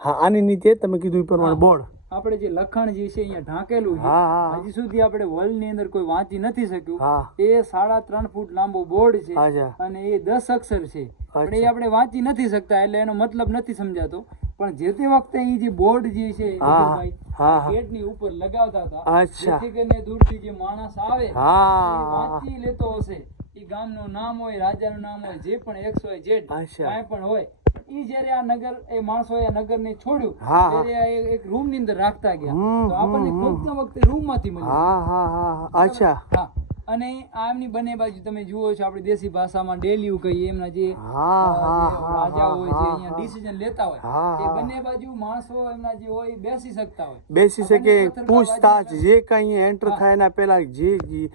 હા આની નીચે તમે કીધું એ પ્રમાણે બોર્ડ. આપણે જે લખાણ જે છે અહીંયા ઢાંકેલું છે. હજી સુધી આપણે વર્લ્ડની અંદર કોઈ વાંચી નથી શક્યું. એ સાડા ત્રણ ફૂટ લાંબો બોર્ડ છે અને એ દસ અક્ષર છે. પણ એ આપણે વાંચી નથી શકતા એટલે એનો મતલબ નથી સમજાતો. પણ જે તે વખતે અહીં જે બોર્ડ જે છે ગેટની ઉપર લગાવતા હતા. જેથી કરીને દૂરથી જે માણસ આવે હા. વાંચી લેતો હશે. એ ગામનું નામ હોય રાજાનું નામ હોય જે પણ એક્સ હોય જેડ. કાંઈ પણ હોય ઈ જ્યારે આ નગર એ માણસો એ નગર ને છોડ્યું. ત્યારે એક- રૂમની અંદર રાખતા ગયા. તો આપણને ખોદતા વખતે રૂમમાંથી મળ્યું. હા હા હા અચ્છા. હા. અને આમની બંને બાજુ તમે જુઓ છો આપણી દેશી ભાષામાં ડેલી કહીએ એમના જે રાજા હોય છે અહીંયા ડિસિઝન લેતા હોય. એ બંને બાજુ માણસો એમના જે હોય બેસી શકતા હોય. બેસી શકે પૂછતાછ જે કઈ એન્ટર થાય એના પેલા જે જે-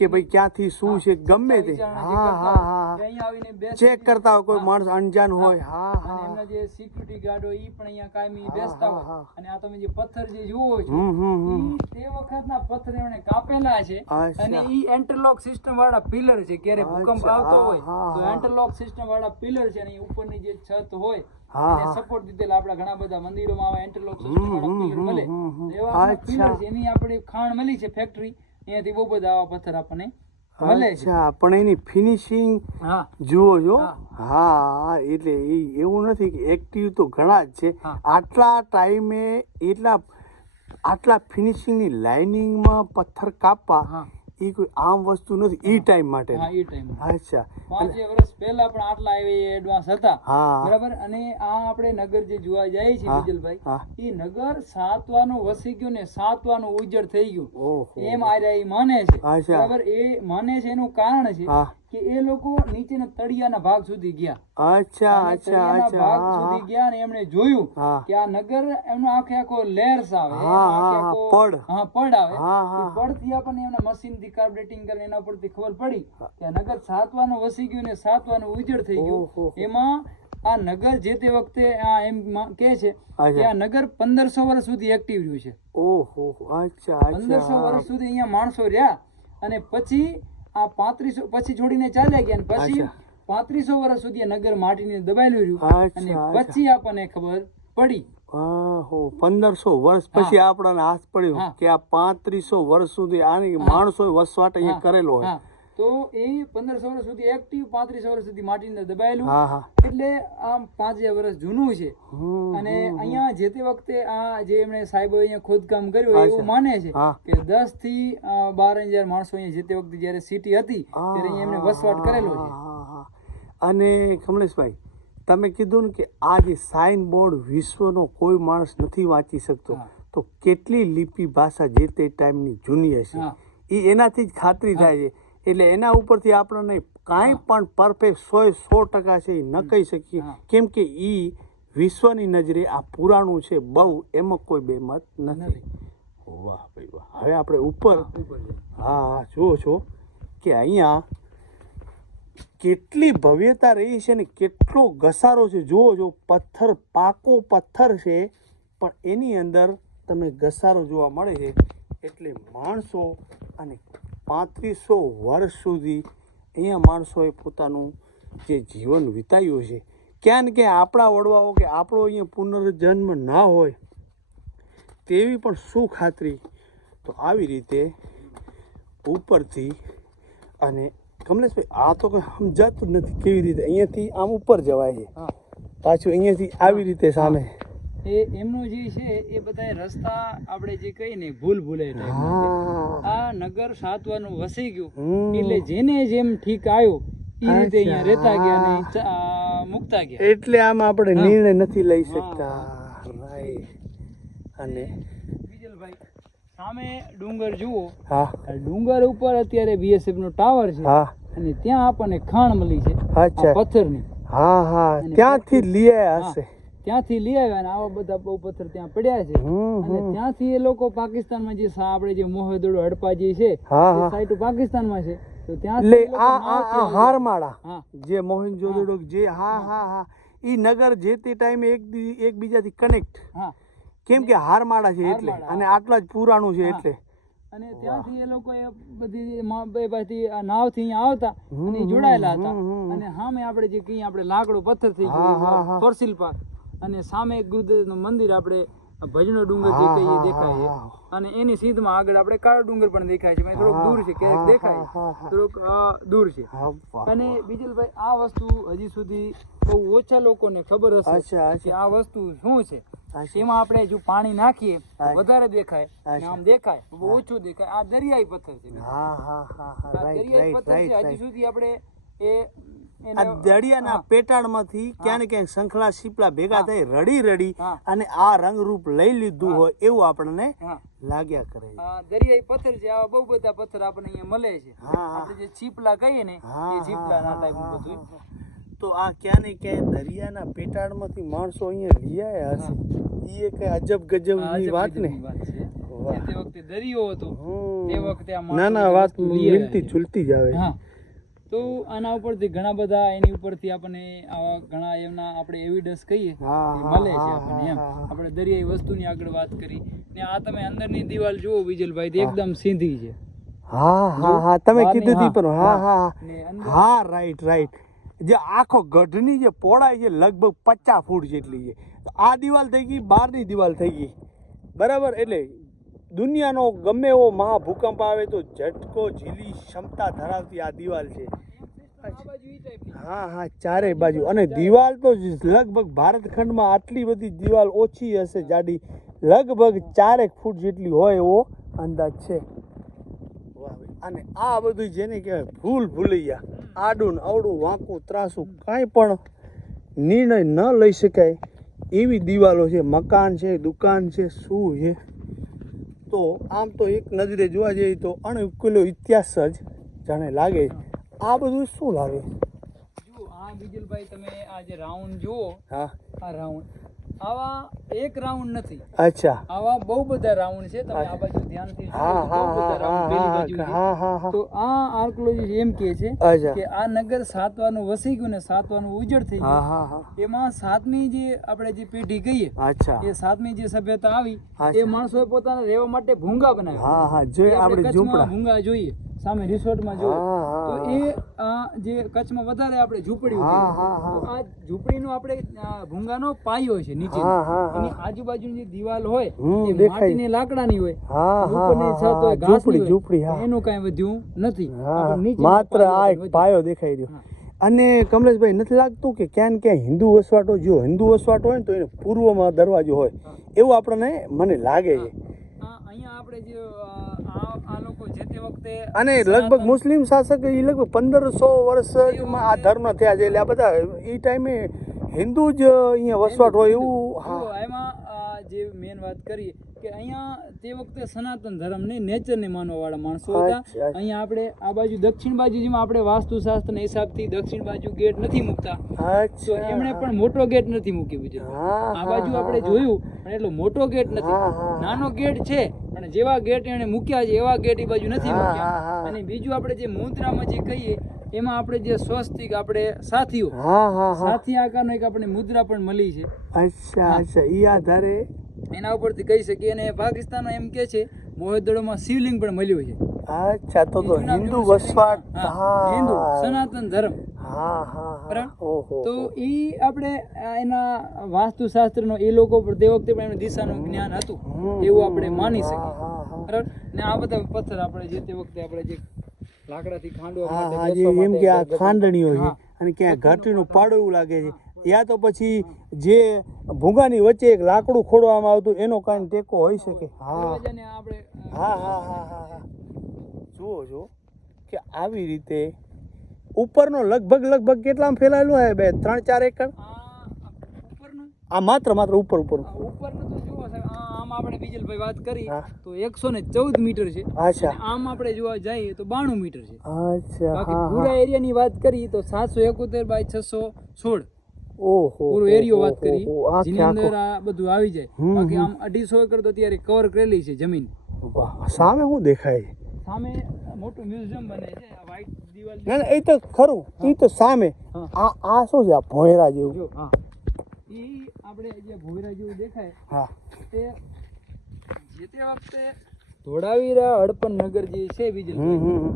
કે ભાઈ ક્યાંથી શું છે ગમે તે. હા હા હા. ચેક કરતા હોય કોઈ માણસ અણજાન હોય. હા હા. એમના જે સિક્યુરિટી ગાર્ડ હોય ઈ પણ અહીંયા કાયમી બેસતા હોય. અને આ તમે જે પથ્થર જે જુઓ છો તે વખતના પથ્થર એમણે કાપેલા છે. અને ઈ એન્ટરલોક સિસ્ટમ વાળા પિલર છે ક્યારે ભૂકંપ આવતો હોય તો એન્ટરલોક સિસ્ટમ વાળા પિલર છે અને ઉપરની જે છત હોય. સપોર્ટ દીધેલા આપણા ઘણા બધા મંદિરોમાં આવે એન્ટરલોક સિસ્ટમ વાળા પિલર મળે. એવા પિલર છે એની આપણે ખાણ મળી છે ફેક્ટરી અહીંયાથી બહુ બધા આવા પથ્થર આપણને અચ્છા પણ એની ફિનિશિંગ જુઓ જો. હા. એટલે એવું નથી કે એક્ટિવ તો ઘણા જ છે. આટલા ટાઈમે એટલા આટલા ફિનિશિંગની લાઇનિંગમાં પથ્થર કાપવા એ કોઈ આમ વસ્તુ નથી એ ટાઈમ માટે. હા ઈ ટાઈમ અચ્છા. પાંચ વર્ષ પહેલા પણ આટલા એડવાન્સ હતા. હા. બરાબર? અને આ આપણે નગર જે જોવા જાય છે વિજલભાઈ એ નગર સાતવાનું વસી ગયું ને સાતવાનું ઉજ્જડ થઈ ગયું. એમ આ એ માને છે. બરાબર? એ માને છે એનું કારણ છે હા. કે એ લોકો નીચેના તળિયાના ભાગ સુધી ગયા. અચ્છા અચ્છા અચ્છા ભાગ સુધી ગયા ને એમણે જોયું. કે આ નગર એમનો આખે આખો લેયર્સ આવે. પડ. હા પડ આવે. હા. પડથી આપણને એમના મશીનથી કાર્બોરેટિંગ કરીને એના પરથી ખબર પડી કે આ નગર સાતવાનું વસી ગયું ને સાતવાનું ઉજળ થઈ ગયું. એમાં આ નગર જે તે વખતે આ એમ કે છે કે આ નગર પંદરસો વર્ષ સુધી એક્ટિવ રહ્યું છે. ઓહો અચ્છા પંદરસો વર્ષ સુધી અહીંયા માણસો રહ્યા અને પછી આ પાંત્રીસો પછી જોડીને ચાલ્યા ગયા ને પછી પાંત્રીસો વર્ષ સુધી નગર માટીને દબાયેલું રહ્યું. અને પછી આપણને ખબર પડી. પંદરસો વર્ષ પછી આપણને હાથ પડ્યો કે આ પાંત્રીસો વર્ષ સુધી આની માણસો વસવાટ અહીંયા કરેલો હોય. તો એ પંદરસો વર્ષ સુધી એક્ટિવ પાંત્રીસો વર્ષ સુધી માટીને દબાયેલું. એટલે આમ પાંચે વર્ષ જૂનું છે. અને અહીંયા જે તે વખતે આ જે એમણે સાહેબો અહીંયા ખોદકામ કર્યું એવું માને છે કે દસથી બાર હજાર માણસો અહીંયા જે તે વખતે જયારે સિટી હતી ત્યારે અહીંયા એમણે વસવાટ કરેલો છે. અને કમલેશભાઈ તમે કીધું ને કે આ જે સાઇન બોર્ડ વિશ્વનો કોઈ માણસ નથી વાંચી શકતો તો કેટલી લિપિ ભાષા જે તે ટાઈમની જૂની હશે? એ એનાથી જ ખાતરી થાય છે. એટલે એના ઉપરથી આપણને કાંઈ પણ પરફેક્ટ સો સો ટકા છે એ ન કહી શકીએ. કેમ કે એ વિશ્વની નજરે આ પુરાણું છે બહુ એમાં કોઈ બેમત નથી. વાહ ભાઈ વાહ. હવે આપણે ઉપર હા જુઓ છો કે અહીંયા કેટલી ભવ્યતા રહી છે ને કેટલો ઘસારો છે. જુઓ જો પથ્થર પાકો પથ્થર છે પણ એની અંદર તમે ઘસારો જોવા મળે છે. એટલે માણસો અને પાંત્રીસો વર્ષ સુધી અહીંયા માણસોએ પોતાનું જે જીવન વિતાવ્યું છે. ક્યાં ને ક્યાં આપણા વડવાઓ કે આપણો અહીંયા પુનર્જન્મ ના હોય તેવી પણ શું ખાતરી? તો આવી રીતે ઉપરથી અને કમલેશભાઈ આ તો કંઈ સમજાતું નથી કેવી રીતે અહીંયાથી આમ ઉપર જવાય છે. પાછું અહીંયાથી આવી રીતે સામે. એ એમનું જે છે એ બધા રસ્તા આપણે જે કહીએ ને ભૂલ ભૂલે આ નગર સાતવાનું વસી ગયું. એટલે જેને જેમ ઠીક આવ્યો એ રીતે અહીંયા રહેતા ગયા ને મુકતા ગયા. એટલે આમ આપણે નિર્ણય નથી લઈ શકતા. અને વિજલભાઈ સામે ડુંગર જુઓ. હા. ડુંગર ઉપર અત્યારે બીએસએફ નો ટાવર છે. હા. અને ત્યાં આપણને ખાણ મળી છે. અચ્છા. પથ્થરની. હા હા. ત્યાંથી લઈ. આવ્યા હશે. ત્યાંથી લઈ આવ્યા ને આવા બધા બહુ પથ્થર ત્યાં પડ્યા છે. અને ત્યાંથી એ લોકો પાકિસ્તાનમાં જે આપણે જે મોહેદડો હડપા જે છે. સાઈટ પાકિસ્તાનમાં છે. તો ત્યાં આ આ. હારમાળા જે મોહનજોદડો જે હા હા. હા ઈ નગર જે તે ટાઈમે એક એકબીજાથી કનેક્ટ હા. કેમ કે હારમાળા છે એટલે. અને આટલા જ પુરાણું છે એટલે. અને ત્યાંથી એ લોકો એ બધી મા- બે બાજુથી આ નાવથી અહીંયા આવતા અને જોડાયેલા હતા. અને સામે આપણે જે કહીએ આપણે લાકડું પથ્થરથી હા, હા, હા. ફોરસિલ પાર્ક અને સામે ગુરુદેવનું મંદિર આપણે ભજનો ડુંગર જે કહીએ દેખાય છે. અને એની સીધમાં આગળ આપણે કાળો ડુંગર પણ દેખાય છે. થોડોક દૂર છે ક્યારેક દેખાય. થોડોક દૂર છે. અને બીજલભાઈ આ વસ્તુ હજી સુધી બહુ ઓછા લોકોને ખબર હશે કે આ વસ્તુ શું છે. એમાં આપણે જો પાણી નાખીએ વધારે દેખાય આમ દેખાય. બહુ ઓછું દેખાય. આ દરિયાઈ પથ્થર છે. દરિયાઈ પથ્થર છે. હજી સુધી આપણે એ આ દળિયાના પેટાળમાંથી ક્યાંક ને ક્યાંક શંખલા શીપલા ભેગા. થઈ રડી રડી અને આ રંગરૂપ લઈ લીધું હોય એવું આપણને લાગ્યા કરે. દરિયાઈ પથ્થર છે આવા બહુ બધા પથ્થર આપણને અહીંયા મળે છે. આપણે જે ચીપલા કહીએ ને એ ચીપલાના ના ટાઈપ બધું. તો આ ક્યાં ને ક્યાંય દરિયાના પેટાળમાંથી માણસો અહીંયા લીયા હશે. એ કઈ અજબ ગજબ ગજબની વાત ને? તે વખતે દરિયો હતો. તે વખતે ના ના વાત મિલતી. જુલતી જ આવે. હા. તો આના ઉપરથી ઘણા બધા એની ઉપરથી આપણને આવા ઘણા એમના આપણે એવિડન્સ કહીએ મળે છે આપણને એમ. આપણે દરિયાઈ વસ્તુની આગળ વાત કરી. ને આ તમે અંદરની દિવાલ જુઓ વિજલભાઈ એકદમ સીધી છે. હા હા હા તમે કીધું હતી પણ હા હા. હા રાઈટ રાઈટ જે આખો ગઢની જે પહોળાઈ છે લગભગ પચાસ ફૂટ જેટલી છે. આ દિવાલ થઈ ગઈ બહારની દિવાલ થઈ ગઈ. બરાબર? એટલે દુનિયાનો ગમે એવો મહાભૂકંપ આવે તો ઝટકો, ઝીલી ક્ષમતા ધરાવતી આ દિવાલ છે. હા હા ચારે બાજુ. અને દિવાલ તો લગભગ ભારત ખંડમાં આટલી બધી દિવાલ ઓછી હશે જાડી. લગભગ ચારેક ફૂટ જેટલી હોય એવો અંદાજ છે. અને આ બધું જેને કહેવાય ભૂલ ભૂલૈયા. આડું અવડું વાંકું, ત્રાસું કાંઈ પણ નિર્ણય ન લઈ શકાય એવી દિવાલો છે. મકાન છે, દુકાન છે, શું છે? તો આમ તો એક નજરે જોવા જઈએ તો અણઉકેલો ઇતિહાસ જ જાણે લાગે. આ બધું શું લાગે? જુઓ આ બીજલભાઈ તમે આ જે રાઉન્ડ જુઓ હા. આ રાઉન્ડ આવા એક રાઉન્ડ નથી. અચ્છા. આવા બહુ બધા રાઉન્ડ છે તમે આ બાજુ ધ્યાનથી હા તો હા હા આ આર્કોલોજી એમ કહે છે કે આ નગર સાતવાનું વસી ગયું ને સાતવાનું ઉજળ થઈ ગયું. એમાં સાતમી જે આપણે જે પેઢી કહીએ અચ્છા. એ સાતમી જે સભ્યતા આવી. એ માણસોએ પોતાને રહેવા માટે ભૂંગા બનાવ્યા. હા હા જોઈએ આપણે આપણે ઝૂંપડા. ભૂંગા જોઈએ. સામે રિસોર્ટમાં જો તો એ જે કચ્છમાં વધારે આપણે ઝૂંપડી હોય આ ઝૂંપડીનો આપણે ભૂંગાનો પાયો છે નીચે. એની આજુબાજુની જે દિવાલ હોય એ. માટીની લાકડાની હોય. ઉપરની છત હોય ઘાસની ઝૂંપડી ઝૂંપડી હોય એનું કાંઈ વધ્યું નથી. માત્ર આ એક પાયો દેખાઈ રહ્યો. અને કમલેશભાઈ નથી લાગતું કે ક્યાં ને ક્યાં હિન્દુ વસવાટો જો હિન્દુ વસવાટો હોય ને તો એને પૂર્વમાં દરવાજો હોય. એવું આપણને મને લાગે છે. અહીંયા આપણે જે અ, આ આ લોકો જે તે વખતે અને લગભગ મુસ્લિમ શાસક એ લગભગ પંદરસો વર્ષમાં આ ધર્મ થયા છે. એટલે આ બધા એ ટાઈમે હિન્દુ જ અહીંયા વસવાટ હોય એવું હા. એમાં જે મેન વાત કરીએ કે અહીંયા તે વખતે સનાતન ધર્મને નેચરને માનવા વાળા માણસો હતા. અહીંયા આપણે આ બાજુ દક્ષિણ બાજુ જેમાં આપણે વાસ્તુશાસ્ત્રના હિસાબથી દક્ષિણ બાજુ ગેટ નથી મૂકતા. તો એમણે પણ મોટો ગેટ નથી મૂકી બીજો. આ બાજુ આપણે જોયું પણ એટલો મોટો ગેટ નથી. નાનો ગેટ છે પણ જેવા ગેટ એણે મૂક્યા છે એવા ગેટ એ બાજુ નથી મૂક્યા. અને બીજું આપણે જે મુદ્રામાં જે કહીએ એમાં આપણે જે સ્વસ્તિક આપણે સાથીઓ સાથી આકારનો એક આપણે મુદ્રા પણ મળી છે. અચ્છા અચ્છા ઈ આધારે એના ઉપરથી કહી શકીએ અને પાકિસ્તાન એમ કે છે મોહેદડોમાં શિવલિંગ પણ મળ્યું છે. અચ્છા તો તો હિન્દુ વસવાટ. હા, હિન્દુ સનાતન ધર્મ. હા હા હા. ઓહો. તો એ આપણે એના વાસ્તુશાસ્ત્રનો એ લોકો પર તે વખતે પણ એમને દિશાનું જ્ઞાન હતું. એવું આપણે માની શકીએ. બરાબર? ને આ બધા પથ્થર આપણે જે તે વખતે આપણે જે લાકડાથી ખાંડવા માટે હા જે ઘસવા એમ કે આ ખાંડણીઓ છે અને ક્યાં ઘાટીનું પાટણ. એવું લાગે છે. યા તો પછી જે ભૂંગાની વચ્ચે એક લાકડું ખોડવામાં આવતું એનો કાંઈ ટેકો હોઈ શકે? હા આપણે હા હા હા હા હા. જુઓ છો કે આવી રીતે ઉપરનો લગભગ લગભગ કેટલામાં ફેલાયેલું હે બે ત્રણ ચાર એકર? આ માત્ર માત્ર ઉપર ઉપર. આમ આપણે બીજલભાઈ વાત કરી તો એકસો ને ચૌદ મીટર છે. અચ્છા. આમ આપણે જોવા જઈએ તો બાણું મીટર છે. અચ્છા બાકી પૂરા એરિયાની વાત કરી તો સાતસો એકોતેર બાય છસો સોળ. ઓહો પૂરો એરિયો વાત કરી. જેની અંદર આ બધું આવી જાય. બાકી આમ અઢીસો એકર તો ત્યારે કવર કરેલી છે જમીન. વાહ, સામે શું દેખાય? છે સામે મોટું મ્યુઝિયમ બને છે આ વાઈટ દિવાલ ના ના એ તો ખરું. એ તો સામે. આ આ શું છે? આ ભોંયરા જેવું. જો હા. એ આપણે જે ભોયરા જેવું દેખાય હા. તે જે તે વખતે ધોળાવીરા હડપન નગર જે છે હમ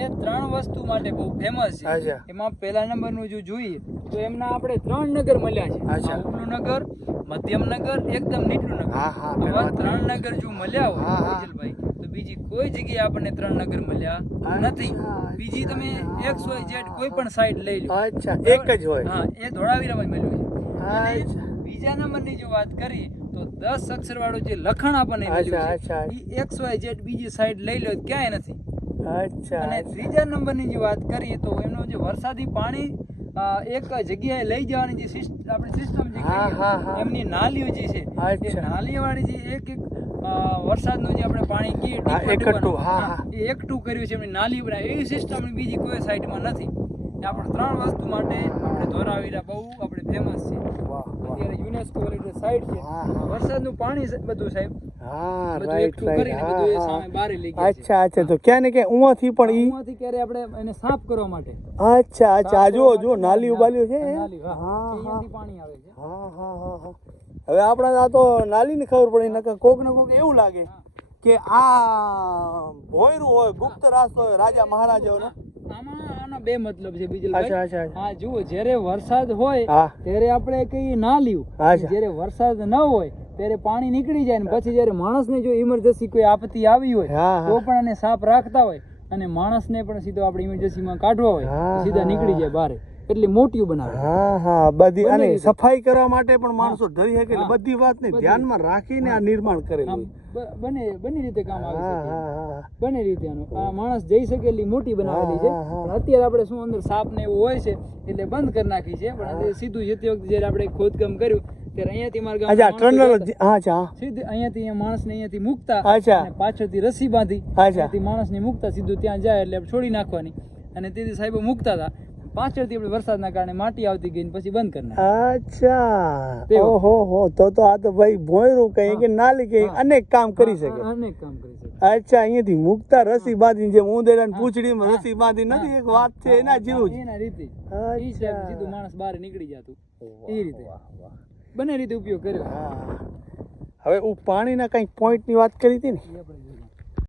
એ ત્રણ વસ્તુ માટે બહુ ફેમસ છે. એમાં પહેલા નંબરનું જો જોઈએ તો એમના આપણે ત્રણ નગર મળ્યા છે. ઉપલું નગર મધ્યમ નગર એકદમ નીચલું નગર. આવા ત્રણ નગર જો મળ્યા હોય. વિજલભાઈ તો બીજી કોઈ જગ્યાએ આપણને ત્રણ નગર મળ્યા નથી. બીજી તમે એક્સ વાય ઝેડ કોઈ પણ સાઈડ લઈ લો. અચ્છા એક જ હોય. હા એ ધોળાવીરામાં મળ્યું છે. બીજા નંબર બીજા નંબરની જો વાત કરીએ તો દસ અક્ષર વાળું જે લખાણ આપણને મળ્યું. છે એ એક્સ વાય ઝેડ બીજી સાઈડ લઈ લો ક્યાંય નથી અચ્છા અને ત્રીજા નંબરની જે વાત કરીએ તો એમનો જે વરસાદી પાણી એક જગ્યાએ લઈ જવાની જે સિસ્ટમ આપણી સિસ્ટમ જે. એમની નાલીઓ જે છે એ. નાલીવાળી જે એક એક વરસાદનું જે આપણે પાણી હા. એ એકઠું કર્યું છે એમની નાલી બનાવી એવી સિસ્ટમ બીજી કોઈ સાઈડમાં નથી આપણે ત્રણ વસ્તુ માટે આપણે ધોરાવીરા બહુ આપણે ફેમસ છે અત્યારે યુનેસ્કો વાળી સાઈડ છે. વરસાદનું પાણી બધું સાહેબ. હા રાઈટ રાઈટ અચ્છા અચ્છા. તો ક્યાં ને ક્યાં? ઉવાથી પણ ઈ? ઉમાંથી ક્યારે આપણે એને સાફ કરવા માટે. અચ્છા અચ્છા. જો કરવા નાલી ઉબાલ્યું છે હા? હા. હા હા. અહીંયાથી પાણી આવે છે. હા હા હા હા. હવે આપણે આ તો નાલીની ખબર પડી નકર કોક ને કોક એવું લાગે. કે આ ભોયરું હોય ગુપ્ત રાસ્તો હોય રાજા મહારાજાઓનો. બે મતલબ છે બીજલ અચ્છા અચ્છા અચ્છા. હા જુઓ જ્યારે વરસાદ હોય ત્યારે આપણે કઈ ના લીવું. જ્યારે વરસાદ ન હોય ત્યારે પાણી નીકળી જાય ને પછી જ્યારે માણસને જો ઇમરજન્સી કોઈ આપત્તિ આવી હોય. તો પણ એને સાફ રાખતા હોય અને માણસને પણ સીધો આપણે ઇમરજન્સીમાં કાઢવા હોય સીધા નીકળી જાય બારે એટલે મોટી બનાવે. હા હા બધી અને સફાઈ કરવા માટે પણ માણસો ડરી શકે બધી વાત બધી વાતને માં ધ્યાનમાં રાખીને આ નિર્માણ કરેલું બંને બની રીતે કામ આવે છે બંને રીતે આ માણસ જઈ શકે એટલી મોટી બનાવેલી છે. પણ અત્યારે આપણે શું અંદર સાપ ને એવું હોય છે એટલે બંધ કરી નાખી છે. પણ સીધું જતી વખતે જ્યારે આપણે ખોદકામ કર્યું ત્યારે અહીંયાથી મારા અચ્છા ટનલ અચ્છા સીધું અહીંયાથી માણસને અહીંયાથી મૂકતા અચ્છા. પાછળથી રસી બાંધી. અચ્છા. ને માણસને મૂકતા સીધું ત્યાં જાય એટલે છોડી નાખવાની. અને તેથી સાહેબો મૂકતા હતા. પાછળથી આપણે વરસાદના કારણે માટી આવતી ગઈ ને પછી બંધ કરી અચ્છા. ઓહો હો તો તો આ તો ભાઈ ભોયરું કઈ કે નાલી કઈ અનેક કામ કરી શકે. અનેક કામ કરી શકે. અચ્છા અહીંયાથી મુકતા રસી બાંધી જેમ ઉંદેડા ને પૂંછડીમાં. રસી બાંધી નથી એક વાત છે એના જેવું જ. એના રીતે. સીધું માણસ બહાર નીકળી જતું. એ રીતે. બંને રીતે ઉપયોગ કર્યો. હા. હવે હું પાણીના કંઈક પોઈન્ટની વાત કરી હતી ને?